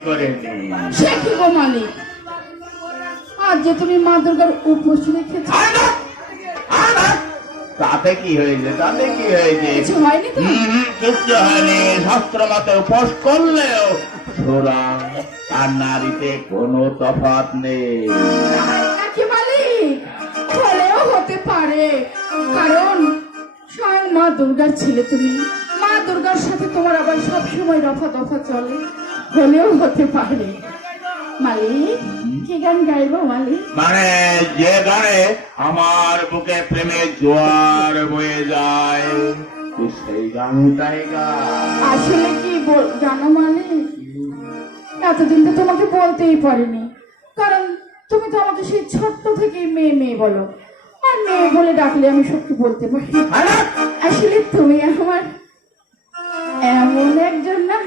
সে কি গো মালিক, আজ যে তুমি মা দুর্গার উপোস রেখেছ, তাতে কি হয়েছে? তাতে কি হয়েছে? কিছু হয়নি তো? কিচ্ছু হয়নি। শাস্ত্র মতে উপোস করলেও সুরা আর নারীতে কোনো তফাৎ নেই। নাকি মালিক? হলেও হতে পারে, কারণ স্বয়ং মা দুর্গার ছেলে তুমি, মা দুর্গার সাথে তোমার আবার সবসময় রফা দফা চলে, হলেও হতে পারে। মালিক কি গান গাইবো মালিক? মানে যে গানে আমার বুকে প্রেমের জোয়ার বয়ে যায়, তুই সেই গানটাই গা। আসলে কি জানো মালিক, এতদিন তো তোমাকে বলতেই পারিনি, কারণ তুমি তো আমাকে সেই ছোট্ট থেকেই মেয়ে মেয়ে বলো, আর মেয়ে বলে ডাকলে আমি সত্যি বলতে পারি। আসলে তুমি আমার এমন একজন না,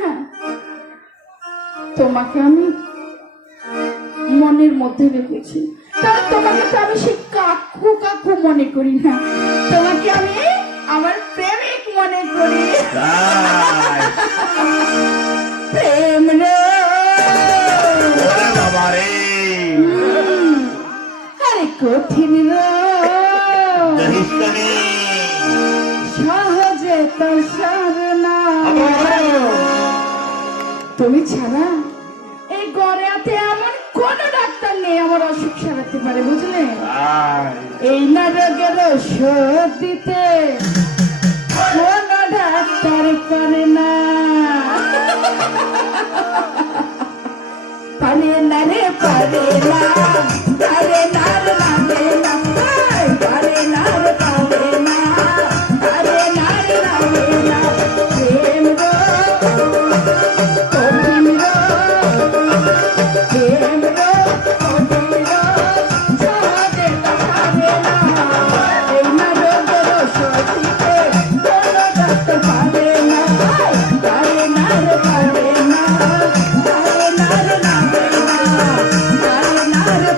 তোমাকে আমি মনের মধ্যে রেখেছি, কারণ তোমাকে তো আমি সেই কাকু কাকু মনে করি না, তোমাকে আমি আমার প্রেমিক মনে করি। প্রেম রে বাবারে, আরে কঠিন সহজে তো সারনা, তুমি ছাড়া এই গড়েতে এমন কোন ডাক্তার নেই আমার অসুখ সারাতে পারে, বুঝলে? এই না রোগের ওষুধ দিতে কোন ডাক্তার পারে না, পারে না রে পারে না, পারে না রে পারে না, পারে না রে পারে না, পারে না রে পারে না। প্রেম গো কঠিন গো, প্রেম গো কঠিন গো, সহজে তো পারে না, এই না রোগের ওষুধ দিতে কোন ডাক্তার পারে না, পারে না রে পারে না, পারে না রে পারে না, পারে না রে